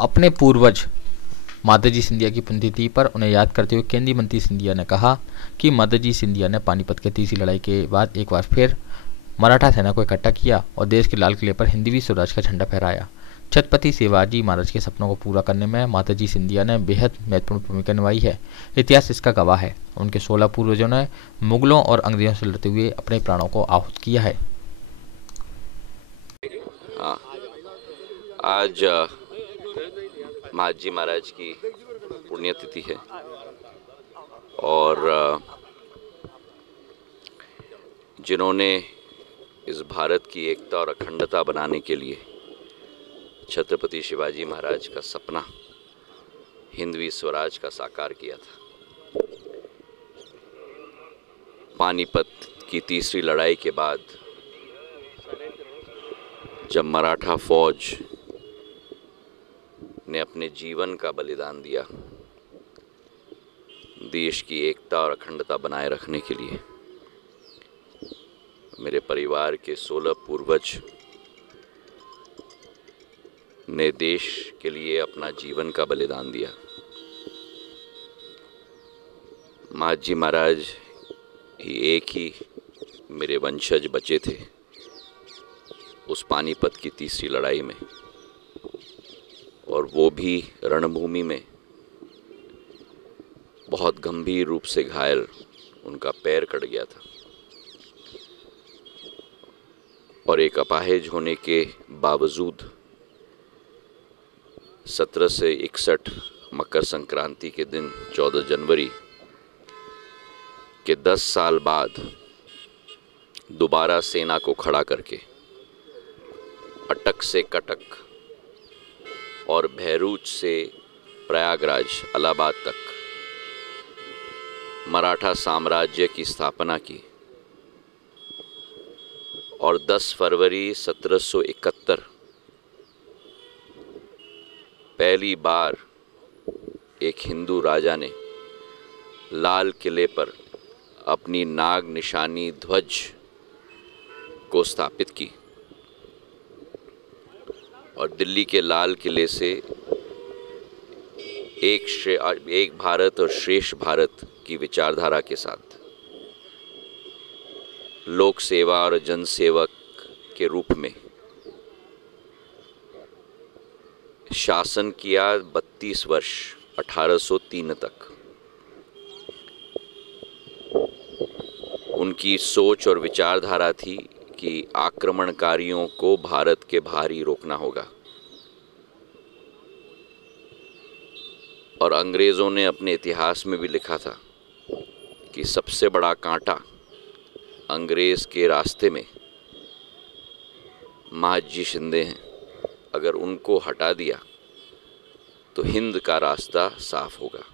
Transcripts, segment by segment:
अपने पूर्वज माताजी सिंधिया की पुण्यतिथि पर उन्हें याद करते हुए केंद्रीय मंत्री सिंधिया ने कहा कि माताजी सिंधिया ने पानीपत की तीसरी लड़ाई के बाद एक बार फिर मराठा सेना को इकट्ठा किया और देश के लाल किले पर हिंदवी स्वराज का झंडा फहराया। छत्रपति शिवाजी महाराज के सपनों को पूरा करने में माताजी सिंधिया ने बेहद महत्वपूर्ण भूमिका निभाई है। इतिहास इसका गवाह है। उनके 16 पूर्वजों ने मुगलों और अंग्रेजों से लड़ते हुए अपने प्राणों को आहुत किया है। आज महाजी महाराज की पुण्यतिथि है और जिन्होंने इस भारत की एकता और अखंडता बनाने के लिए छत्रपति शिवाजी महाराज का सपना हिंदवी स्वराज का साकार किया था। पानीपत की तीसरी लड़ाई के बाद जब मराठा फौज ने अपने जीवन का बलिदान दिया देश की एकता और अखंडता बनाए रखने के लिए, मेरे परिवार के 16 पूर्वज ने देश के लिए अपना जीवन का बलिदान दिया। महाजी महाराज एक ही मेरे वंशज बचे थे उस पानीपत की तीसरी लड़ाई में, और वो भी रणभूमि में बहुत गंभीर रूप से घायल, उनका पैर कट गया था और एक अपाहिज होने के बावजूद 1761 मकर संक्रांति के दिन 14 जनवरी के 10 साल बाद दोबारा सेना को खड़ा करके अटक से कटक और भैरूच से प्रयागराज इलाहाबाद तक मराठा साम्राज्य की स्थापना की और 10 फरवरी 1771 पहली बार एक हिंदू राजा ने लाल किले पर अपनी नाग निशानी ध्वज को स्थापित की और दिल्ली के लाल किले से एक भारत और श्रेष्ठ भारत की विचारधारा के साथ लोक सेवा और जनसेवक के रूप में शासन किया 32 वर्ष 1803 तक। उनकी सोच और विचारधारा थी कि आक्रमणकारियों को भारत के बाहर ही रोकना होगा, और अंग्रेज़ों ने अपने इतिहास में भी लिखा था कि सबसे बड़ा कांटा अंग्रेज़ के रास्ते में महाजी शिंदे हैं, अगर उनको हटा दिया तो हिंद का रास्ता साफ होगा।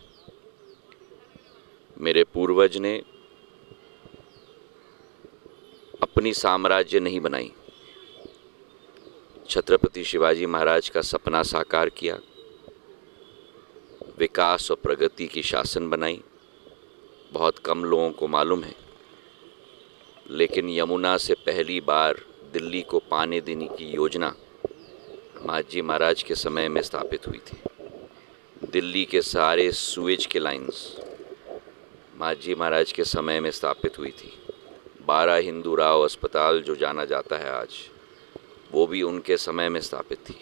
मेरे पूर्वज ने अपनी साम्राज्य नहीं बनाई, छत्रपति शिवाजी महाराज का सपना साकार किया, विकास और प्रगति की शासन बनाई। बहुत कम लोगों को मालूम है, लेकिन यमुना से पहली बार दिल्ली को पानी देने की योजना महाजी महाराज के समय में स्थापित हुई थी। दिल्ली के सारे सुएज के लाइंस महाजी महाराज के समय में स्थापित हुई थी। 12 हिंदू राव अस्पताल जो जाना जाता है आज, वो भी उनके समय में स्थापित थी।